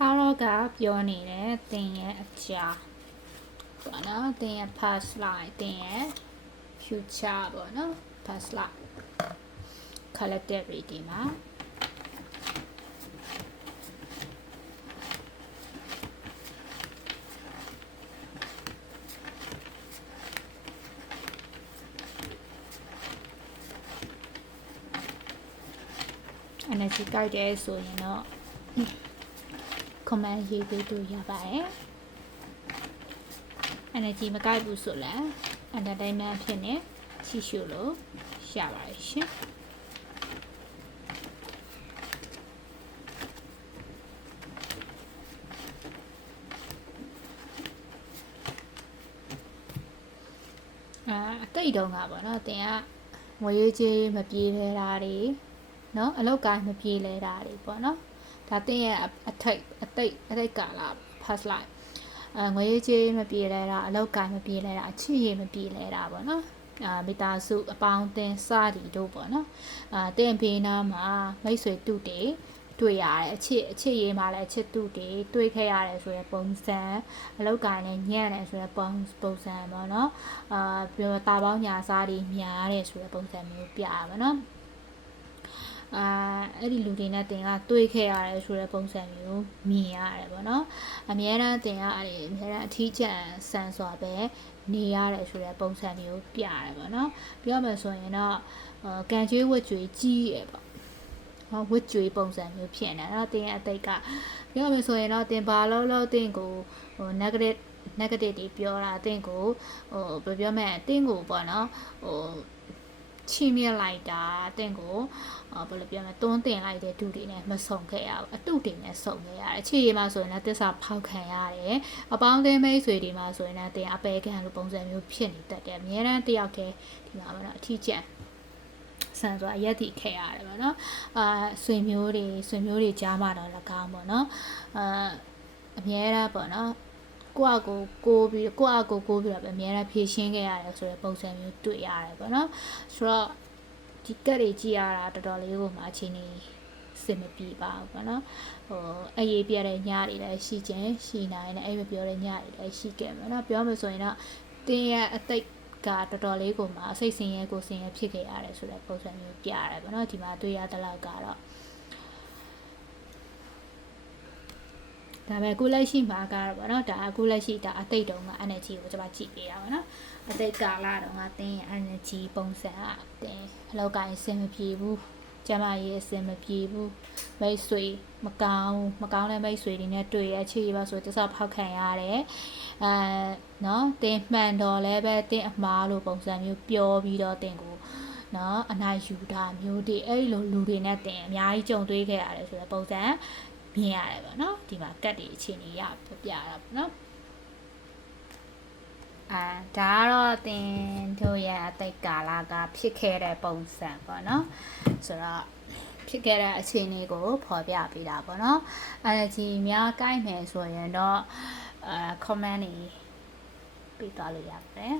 ထားတော့ကပြောနေတယ်တင်ရဲ့အကြာပေါ့နော်တင်ရဲ့ past life တင်ရဲ့ future ပေါ့နော် past life collective reading မှာ energy ကြိုက်တယ်ဆိုရင်တော့ comment ရေးပေးလို့ရပါတယ်။ energy မကိုက်ဘူးဆိုလည်း entertainment အဖြစ်နဲ့ချီရှုလို့ရပါတယ်ရှင်။အာအတိတ်တုန်းကပေါ့နော်တင်ကငွေရေးကြေးမပြေလဲတာတွေနော်အလောက်ကိုင်းမပြေလဲတာတွေပေါ့နော် ဒါတင်ရဲ့အထိတ်အတိတ်အတိတ်ကာလ past life အဲငွေရေးကြေးမပြေလဲတာအလောက်ကိုင်းမပြေလဲတာအချစ်ရည်မပြေလဲတာပေါ့နော်အာမိသားစုအပေါင်းအသင်းစသည်တို့ပေါ့နော်အာတင်ဖေးနာမှာမိတ်ဆွေတူတေတွေ့ရတယ်အချစ်အချစ်ရေးမှာလည်းအချစ်တူတေတွေ့ခဲ့ရတယ်ဆိုရယ်ပုံစံအလောက်ကိုင်းနဲ့ညံ့တယ်ဆိုရယ်ပုံပုံစံပေါ့နော်အာပြောတာပေါင်းညာစားတွေများတယ်ဆိုရယ်ပုံစံမျိုးပြပါပေါ့နော် အာအဲ့ဒီလူတွေနဲ့တင်ကတွေးခဲ့ရတယ်ဆိုတဲ့ပုံစံမျိုးမြင်ရတယ်ပေါ့နော်အများအားတင်ကအဲ့ဒီအများအားအထီးကျန်ဆန်စွာပဲနေရတယ်ဆိုတဲ့ပုံစံမျိုးပြရတယ်ပေါ့နော်ပြောမှဆိုရင်တော့ကံကြွေးဝတ်ကြွေးကြီးရပေါ့ဟောဝတ်ကြွေးပုံစံမျိုးဖြစ်နေတော့တင်ရဲ့အတိတ်ကပြောမှဆိုရင်တော့တင်ပါလို့လို့တင်ကိုဟို negative negative တွေပြောတာတင်ကိုဟိုဘယ်ပြောမလဲတင်ကိုပေါ့နော်ဟို ချီးမြှင့်လိုက်တာတင့်ကိုဘယ်လိုပြောမလဲတွန်းတင်လိုက်တဲ့ဒုတွေနဲ့မဆုံခဲ့ရဘူးအတုတွေနဲ့ဆုံခဲ့ရတယ်အခြေရမှာဆိုရင်လည်းတစ္ဆာဖောက်ခံရတယ်အပေါင်းအသင်းမိတ်ဆွေတွေမှာဆိုရင်လည်းတင်အပေခံလိုပုံစံမျိုးဖြစ်နေတတ်တယ်အများအားတယောက်တည်းဒီမှာပေါ့နော်အထီးကျန်ဆန်စွာရက်တိခဲ့ရတယ်ပေါ့နော်အာဆွေမျိုးတွေဆွေမျိုးတွေကြားမှာတော့၎င်းပေါ့နော်အာအများအားပေါ့နော် ကိုယ့်အကူကိုပြီးကိုယ့်အကူကိုပြီးတော့ပဲအများအားဖြည့်ရှင်းခဲ့ရတယ်ဆိုတဲ့ပုံစံမျိုးတွေ့ရတယ်ပေါ့နော်ဆိုတော့ဒီကက်တွေကြည့်ရတာတော်တော်လေးကိုမှအချိန်နေစင်မပြေပါဘူးပေါ့နော်ဟိုအရေးပြတဲ့ညတွေလည်းရှိခြင်းရှိနိုင်တယ်အဲ့မပြောတဲ့ညတွေလည်းရှိခဲ့မှာနော်ပြောမှဆိုရင်တော့တင်းရဲ့အသိကတော်တော်လေးကိုမှအစိတ်ဆင်းရဲကိုဆင်းရဲဖြစ်ခဲ့ရတယ်ဆိုတဲ့ပုံစံမျိုးပြရတယ်ပေါ့နော်ဒီမှာတွေ့ရတဲ့လောက်ကတော့ ဒါပေမဲ့အခုလက်ရှိမှာကတော့ဗောနော်ဒါအခုလက်ရှိဒါအသိတုံးက energy ကိုကျွန်မကြည့်ပေးရပါတော့အသိကာလတုံးကတင်းရဲ့ energy ပုံစံကတင်းအလောက်ကိုင်းအဆင်မပြေဘူးကျမရေးအဆင်မပြေဘူးမိတ်ဆွေမကောင်းမကောင်းတဲ့မိတ်ဆွေတွေနဲ့တွေ့ရချေပါဆိုတစ္ဆဖောက်ခံရတယ်အဲနော်တင်းမှန်တော်လဲပဲတင်းအမားလိုပုံစံမျိုးပြောပြီးတော့တင်းကိုနော်အနိုင်ယူတာမျိုးတွေအဲ့လိုလူတွေနဲ့တင်အများကြီးကြုံတွေ့ခဲ့ရတယ်ဆိုတဲ့ပုံစံ မြင်ရတယ်ပေါ့နော်ဒီမှာကတ်တွေအခြေအနေရပြပြတာပေါ့နော်အာဒါကတော့တင်တို့ရဲ့အတိတ်ကာလကဖြစ်ခဲ့တဲ့ပုံစံပေါ့နော်ဆိုတော့ဖြစ်ခဲ့တဲ့အခြေအနေကိုဖော်ပြပေးတာပေါ့နော်အဲကြီးများကိုက်မယ်ဆိုရင်တော့အာ comment တွေပေးသွားလို့ရပါတယ်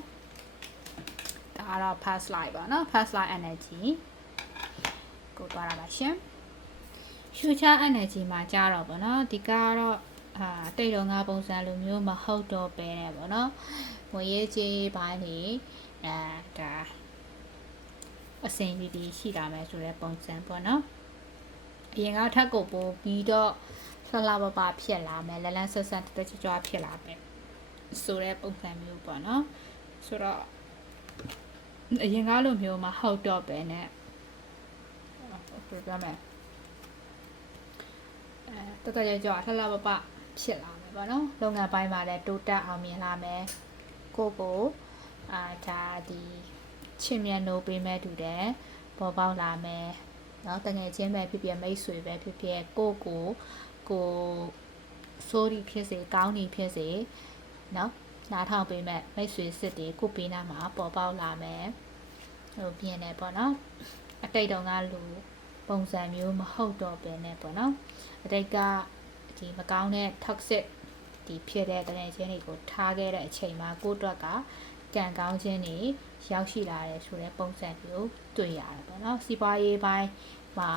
ဒါကတော့ past life ပေါ့နော် past life energy ကိုသွားတာပါရှင် future energy မှာကြာတော့ဗောနော်ဒီကတော့အာတိတ်တော်ငါပုံစံလိုမျိုးမဟုတ်တော့ပဲနဲ့ဗောနော်ငွေရေးကြေးပိုင်းနေအဲဒါအစင်ကြီးဒီရှိတာမယ်ဆိုတဲ့ပုံစံပေါ့နော်အရင်ကထက်ကိုပို့ပြီးတော့လှလှပပဖြစ်လာမယ်လလန်းဆက်ဆက်တကြွကြွဖြစ်လာမယ်ဆိုတဲ့ပုံစံမျိုးပေါ့နော်ဆိုတော့အရင်ကလိုမျိုးမဟုတ်တော့ပဲနဲ့ဘယ်လိုပြောမလဲအဲ တော်တော်ကြကြလှလှပပဖြစ်လာမယ်ပေါ့နော်လုပ်ငန်းပိုင်းမှာလည်းတိုးတက်အောင်မြင်လာမယ်ကိုကိုအာဒါဒီချင်းမြန်လို့ပေးမဲ့တူတယ်ပေါ်ပေါက်လာမယ်နော်တငယ်ချင်းပဲဖြစ်ဖြစ်မိတ်ဆွေပဲဖြစ်ဖြစ်ကိုကိုကိုစိုးရီဖြစ်စေကောင်းနေဖြစ်စေနော်နားထောင်ပေးမဲ့မိတ်ဆွေစစ်တွေကိုပေးနာမှာပေါ်ပေါက်လာမယ်ဟိုပြင်နေပေါ့နော်အတိတ်တုန်းကလူ ပုံစံမျိုးမဟုတ်တော့ဘဲနဲ့ပေါ့နော်အတိတ်ကဒီမကောင်းတဲ့ toxic ဒီဖြစ်တဲ့တကယ်ချင်းတွေကိုထားခဲ့တဲ့အချိန်မှာကိုယ့်အတွက်ကကံကောင်းခြင်းတွေရောက်ရှိလာတယ်ဆိုတဲ့ပုံစံမျိုးတွေ့ရတယ်ပေါ့နော်စီးပွားရေးပိုင်းမှာ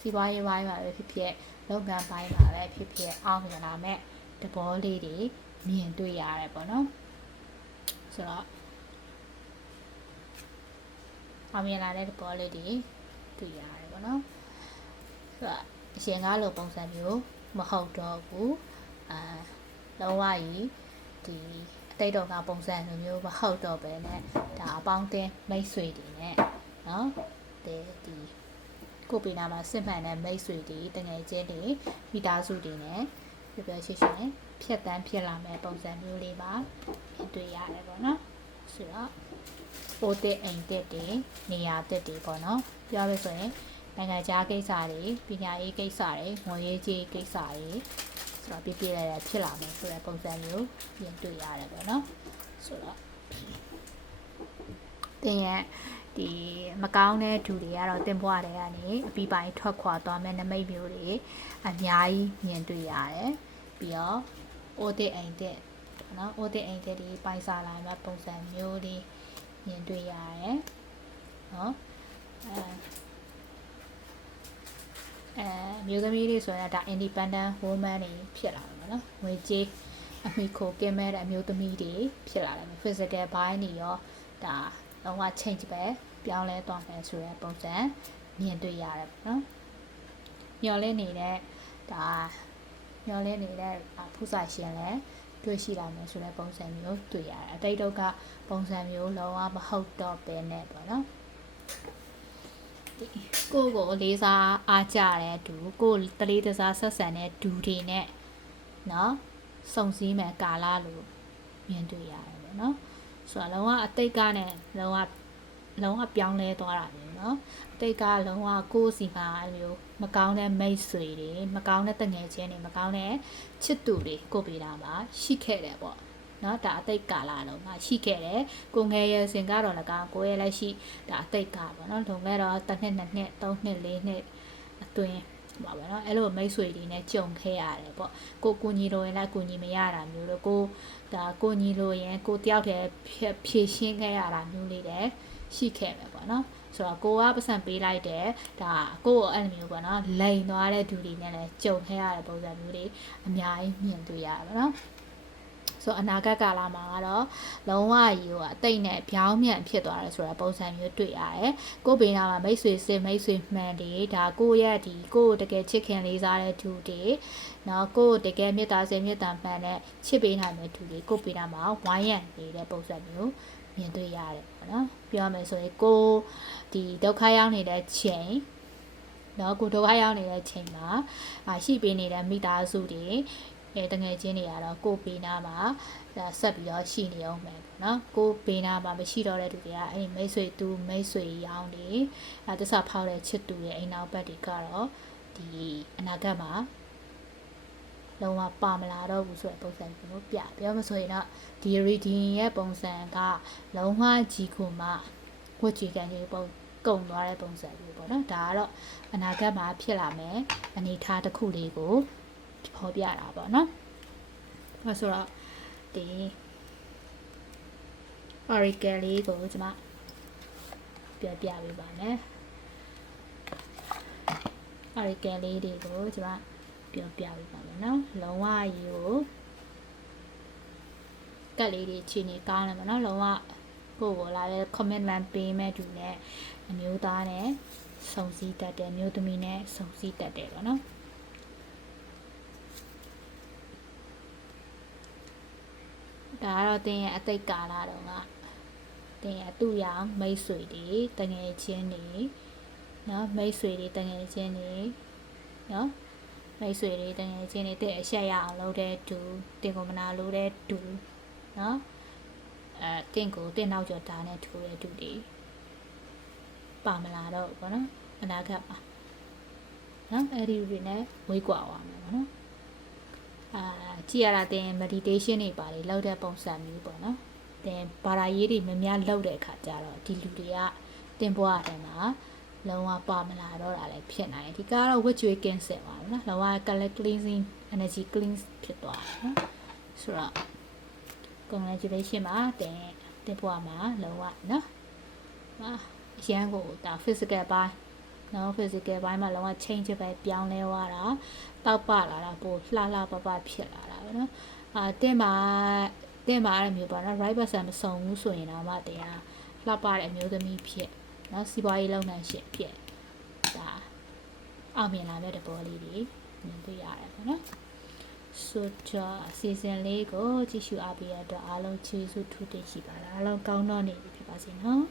စီးပွားရေးပိုင်းမှာပဲဖြစ်ဖြစ်လုပ်ငန်းပိုင်းမှာပဲဖြစ်ဖြစ်အောင်မြင်လာမဲ့တဘောလေးတွေမြင်တွေ့ရတယ်ပေါ့နော်ဆိုတော့အောင်မြင်လာတဲ့တဘောလေးတွေတွေ့ရတယ်ပေါ့ နော်ဆိုတော့အရှင်ကားလိုပုံစံမျိုးမဟုတ်တော့ဘူးအာလုံးဝကြီးဒီအတိတ်တော်ကပုံစံလိုမျိုးမဟုတ်တော့ပဲနဲ့ဒါအပေါင်းအသင်းမိတ်ဆွေတွေနဲ့နော်ဒီဒီကိုပီနာမှာစစ်မှန်တဲ့မိတ်ဆွေတွေတငယ်ချင်းတွေမိသားစုတွေနဲ့ပြပြရှိရှိနဲ့ဖြတ်တန်းဖြစ်လာမဲ့ပုံစံမျိုးလေးပါဖြစ်တွေ့ရတယ်ပေါ့နော်ဆိုတော့ပိုတဲ့အိမ်တက်တွေနေရာတက်တွေပေါ့နော်ပြောရလို့ဆိုရင် နိုင်ငံခြားကိစ္စတွေပညာရေးကိစ္စတွေငွေရေးကြေးကိစ္စတွေဆိုတော့ပြပြရရဖြစ်လာမယ်ဆိုတဲ့ပုံစံမျိုးပြင်တွေ့ရတယ်ပေါ့နော်ဆိုတော့တင်ရဲ့ဒီမကောင်းတဲ့သူတွေကတော့တင်ဘွားတွေကနေအပီပိုင်းထွက်ခွာသွားမဲ့နမိတ်မျိုးတွေအများကြီးမြင်တွေ့ရတယ်ပြီးတော့အိုးတဲ့အိမ်တဲ့နော်အိုးတဲ့အိမ်တဲ့ဒီပိုင်စားလာမဲ့ပုံစံမျိုးလေးမြင်တွေ့ရတယ်နော်အဲ အဲမျိုးသမီးတွေဆိုရင်ဒါ independent woman တွေဖြစ်လာတယ်ပေါ့နော်ငွေကြေးအမိခိုကင်းမဲ့တဲ့အမျိုးသမီးတွေဖြစ်လာတယ် physical ဘိုင်းတွေရောဒါလုံးဝ change ပဲပြောင်းလဲသွားမယ်ဆိုတဲ့ပုံစံမြင်တွေ့ရတယ်ပေါ့နော်မျော်လင့်နေတဲ့ဒါမျော်လင့်နေတဲ့ဖူးစာရှင်လဲတွေ့ရှိလာမယ်ဆိုတဲ့ပုံစံမျိုးတွေ့ရတယ်အတိတ်တော့ကပုံစံမျိုးလုံးဝမဟုတ်တော့ပဲနဲ့ပေါ့နော် ကိုကိုလေးစားအားကြတဲ့ဒူကိုတလေးတစားဆက်ဆံတဲ့ဒူတွေနဲ့เนาะစုံစည်းမယ်ကာလလို့မြင်တွေ့ရတယ်ပေါ့နော်ဆိုတော့လုံးဝအတိတ်ကနဲ့လုံးဝလုံးဝပြောင်းလဲသွားတာမျိုးเนาะအတိတ်ကလုံးဝကိုယ်စီမှာအမျိုးမကောင်းတဲ့မိတ်ဆွေတွေမကောင်းတဲ့တငယ်ချင်းတွေမကောင်းတဲ့ချစ်သူတွေကိုပေးတာမှာရှိခဲ့တယ်ပေါ့ เนาะဒါအတိတ်ကာလလုံးမှာရှိခဲ့တယ်ကိုငယ်ရစင်ကတော့လည်းကောင်းကိုရဲ့လက်ရှိဒါအတိတ်ကပေါ့เนาะလုံခဲ့တော့တစ်နှစ်နှစ်နှစ်သုံးနှစ်လေးနှစ်အတွင်းပါပဲเนาะအဲ့လိုမိတ်ဆွေတွေနဲ့ကြုံခဲ့ရတယ်ပေါ့ကိုကိုညီလိုရင်လည်းကိုညီမရတာမျိုးလို့ကိုဒါကိုညီလိုရင်ကိုတယောက်တည်းဖြည့်ရှင်းခဲ့ရတာမျိုးလေးတဲ့ရှိခဲ့မယ်ပေါ့နော်ဆိုတော့ကိုကပတ်စံပေးလိုက်တယ်ဒါကိုကိုအဲ့လိုမျိုးပေါ့နော်လိန်သွားတဲ့ဒူတွေနဲ့လည်းကြုံခဲ့ရတဲ့ပုံစံမျိုးတွေအများကြီးမြင်တွေ့ရတယ်ပေါ့နော် ဆိုအနာဂတ်ကာလမှာကတော့လုံးဝကြီးကိုအသိနဲ့ပြောင်းမြန်ဖြစ်သွားတယ်ဆိုတဲ့ပုံစံမျိုးတွေ့ရတယ်။ကိုဘေးနာမှာမိတ်ဆွေစစ်မိတ်ဆွေမှန်တွေဒါကိုရဲ့ဒီကိုတကယ်ချစ်ခင်လေးစားတဲ့သူတွေနော်ကိုတကယ်မေတ္တာစင်မေတ္တာမှန်တဲ့ချစ်ပေးနိုင်တဲ့သူတွေကိုဘေးနာမှာဝိုင်းရံနေတဲ့ပုံစံမျိုးမြင်တွေ့ရတယ်ပေါ့နော်။ပြောရမယ်ဆိုရင်ကိုဒီဒုက္ခရောက်နေတဲ့ချိန်နော်ကိုဒုက္ခရောက်နေတဲ့ချိန်မှာအာရှိပေးနေတဲ့မိသားစုတွေ အဲတငယ်ချင်းတွေကတော့ကိုပေးနာမှာဒါဆက်ပြီးတော့ရှိနေအောင်မယ်ပေါ့နော်ကိုပေးနာမှာမရှိတော့တဲ့သူတွေကအဲ့ဒီမိတ်ဆွေသူမိတ်ဆွေရောင်းနေအဲတစ္ဆဖောက်တဲ့ချစ်သူရဲ့အိမ်နောက်ဘက်တွေကတော့ဒီအနာဂတ်မှာလုံးဝပါမလာတော့ဘူးဆိုတဲ့ပုံစံမျိုးပြပြောမဆိုရင်တော့ဒီ reading ရဲ့ပုံစံကလုံးဝကြီးခုမှဝတ်ကြည်ကန်ကြီးပုံကုံသွားတဲ့ပုံစံမျိုးပေါ့နော်ဒါကတော့အနာဂတ်မှာဖြစ်လာမယ်အနေထားတစ်ခုလေးကို ဖော်ပြတာပေါ့နော်အဲဆိုတော့ဒီ oracle လေးကိုကျွန်မပြပြပေးပါမယ် oracle လေးတွေကိုကျွန်မပြောပြပေးပါမယ်နော်လုံးဝယူကိုကက်လေးတွေခြေနေကောင်းတယ်ပေါ့နော်လုံးဝကိုကိုလာတဲ့ commitment ပေးမဲ့သူနဲ့အမျိုးသားနဲ့စုံစည်းတတ်တယ်မျိုးသမီးနဲ့စုံစည်းတတ်တယ်ပေါ့နော် ဒါကတော့တင်းရဲ့အသိကာလတော့ကတင်းရဲ့သူ့ရောင်မိတ်ဆွေတွေတငယ်ချင်းတွေနော်မိတ်ဆွေတွေတငယ်ချင်းတွေနော်မိတ်ဆွေတွေတငယ်ချင်းတွေတဲ့အဆက်ရအောင်လုပ်တဲ့သူတင်ကိုမနာလို့တဲ့သူနော်အဲတင့်ကိုတင့်နောက်ကျော်တာနဲ့ထိုးတဲ့သူတွေပါမလာတော့ဘောနော်အနာဂတ်မှာနော်အဲ့ဒီတွေနဲ့ဝေးကွာသွားမယ်ဘောနော် အာကြည့်ရတာတင် meditation တွေပါလေလောက်တဲ့ပုံစံမျိုးပေါ့နော်တင်ဘာသာရေးတွေမများလောက်တဲ့အခါကျတော့ဒီလူတွေကတင်ပွားတယ်မှာလုံးဝပါမလာတော့တာလည်းဖြစ်နိုင်တယ်ဒီကတော့ which way cancel ပါနော်လုံးဝ color cleansing energy cleanse ဖြစ်သွားတယ်နော်ဆိုတော့ congratulation ပါတင်တင်ပွားမှာလုံးဝနော်ဟာရန်ကိုဒါ physical ပိုင်းနော် physical ဘိုင်းမှာလုံးဝ change ပဲပြောင်းလဲသွားတာ တောက်ပလာတာပိုလှလှပပဖြစ်လာတာပေါ့နော်အာတင်ပါတင်ပါအဲ့မျိုးပေါ့နော် right person မစုံဘူးဆိုရင်တော့မှတင်တာလှပတဲ့အမျိုးသမီးဖြစ်နော်စီးပွားရေးလုပ်ငန်းရှင်ဖြစ်ဒါအောင်မြင်လာတဲ့တဘောလေးတွေမြင်တွေ့ရတယ်ပေါ့နော်ဆိုတော့ season လေးကိုကြည့်ရှုအားပေးရတဲ့အတွက်အားလုံးကျေးဇူးထူးတင်ရှိပါတယ်အားလုံးကောင်းတော့နေပြီဖြစ်ပါစေနော်